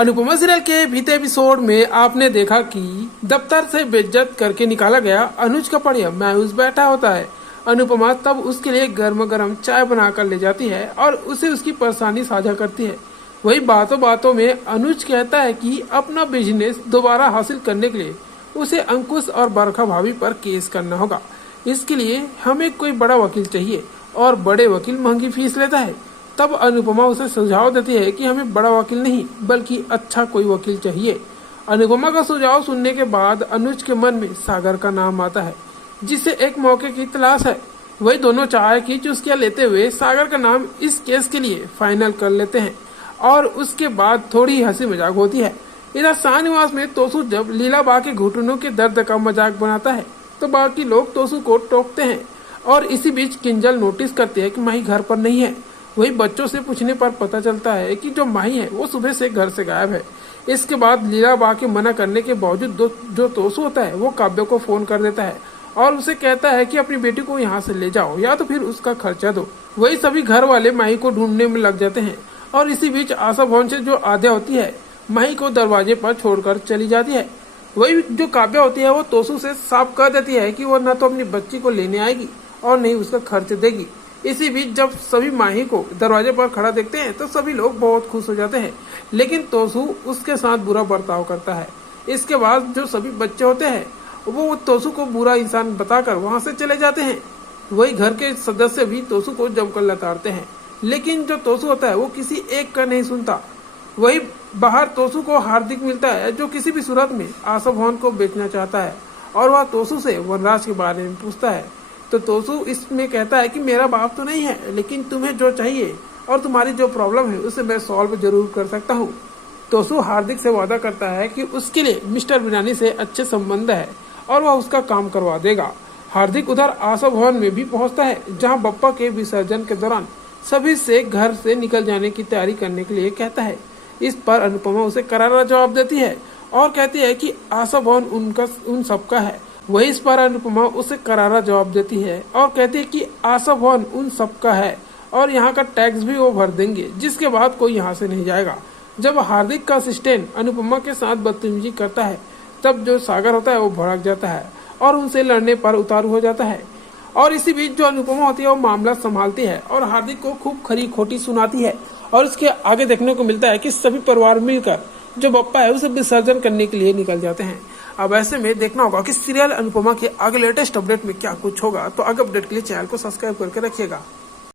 Anupama serial के बीते episode में आपने देखा कि दफ्तर से बेइज्जत करके निकाला गया अनुज का पड़िया मायूस बैठा होता है। अनुपमा तब उसके लिए गर्म गर्म चाय बनाकर ले जाती है और उसे उसकी परेशानी साझा करती है। वही बातों बातों में अनुज कहता है कि अपना बिजनेस दोबारा हासिल करने के लिए उसे अंकुश और बरखा भाभी पर केस करना होगा। इसके लिए हमें कोई बड़ा वकील चाहिए और बड़े वकील महंगी फीस लेता है। तब अनुपमा उसे सुझाव देती है कि हमें बड़ा वकील नहीं बल्कि अच्छा कोई वकील चाहिए। अनुपमा का सुझाव सुनने के बाद अनुज के मन में सागर का नाम आता है, जिसे एक मौके की तलाश है। वही दोनों चाय की चुस्कियां लेते हुए सागर का नाम इस केस के लिए फाइनल कर लेते हैं और उसके बाद थोड़ी हंसी मजाक होती है। इधर शाहनिवास में तोसू जब लीला बा के घुटनों के दर्द का मजाक बनाता है तो बाकी लोग तोसू को टोकते हैं और इसी बीच किंजल नोटिस करती है कि माही घर पर नहीं है। वही बच्चों से पूछने पर पता चलता है कि जो माही है वो सुबह से घर से गायब है। इसके बाद लीला बा के मना करने के बावजूद जो तोसू होता है वो काव्य को फोन कर देता है और उसे कहता है कि अपनी बेटी को यहाँ से ले जाओ या तो फिर उसका खर्चा दो। वही सभी घर वाले माही को ढूंढने में लग जाते हैं और इसी बीच आशा भवन से जो आद्या होती है माही को दरवाजे पर छोड़कर चली जाती है। वही जो काव्य होती है वो तोसू से साफ कर देती है कि वो न तो अपनी बच्ची को लेने आएगी और नहीं उसका खर्च देगी। इसी बीच जब सभी माही को दरवाजे पर खड़ा देखते हैं तो सभी लोग बहुत खुश हो जाते हैं, लेकिन तोसू उसके साथ बुरा बर्ताव करता है। इसके बाद जो सभी बच्चे होते हैं वो तोसू को बुरा इंसान बताकर वहां से चले जाते हैं। वही घर के सदस्य भी तोसू को जमकर लताड़ते हैं, लेकिन जो तोसू होता है वो किसी एक का नहीं सुनता। वही बाहर तोसू को हार्दिक मिलता है जो किसी भी सूरत में आशा भवन को बेचना चाहता है और वह तोसू से वनराज के बारे में पूछता है। तो तोसू इसमें कहता है कि मेरा बाप तो नहीं है, लेकिन तुम्हें जो चाहिए और तुम्हारी जो प्रॉब्लम है उसे मैं सॉल्व जरूर कर सकता हूँ। तोसू हार्दिक से वादा करता है कि उसके लिए मिस्टर बिरानी से अच्छे संबंध है और वह उसका काम करवा देगा। हार्दिक उधर आशा भवन में भी पहुंचता है, जहां बप्पा के विसर्जन के दौरान सभी से घर से निकल जाने की तैयारी करने के लिए कहता है। इस पर अनुपमा उसे करारा जवाब देती है और कहती है कि आशा भवन उन सबका है। वही इस पर अनुपमा उसे करारा जवाब देती है और कहती है कि आशा भवन उन सबका है और यहाँ का टैक्स भी वो भर देंगे, जिसके बाद कोई यहाँ से नहीं जाएगा। जब हार्दिक का असिस्टेंट अनुपमा के साथ बदतमीजी करता है तब जो सागर होता है वो भड़क जाता है और उनसे लड़ने पर उतारू हो जाता है। और इसी बीच जो अनुपमा होती है वो मामला संभालती है और हार्दिक को खूब खरी खोटी सुनाती है। और इसके आगे देखने को मिलता है कि सभी परिवार मिलकर जो बप्पा है उसे विसर्जन करने के लिए निकल जाते हैं। अब ऐसे में देखना होगा कि सीरियल अनुपमा के आगे लेटेस्ट अपडेट में क्या कुछ होगा। तो आगे अपडेट के लिए चैनल को सब्सक्राइब करके रखिएगा।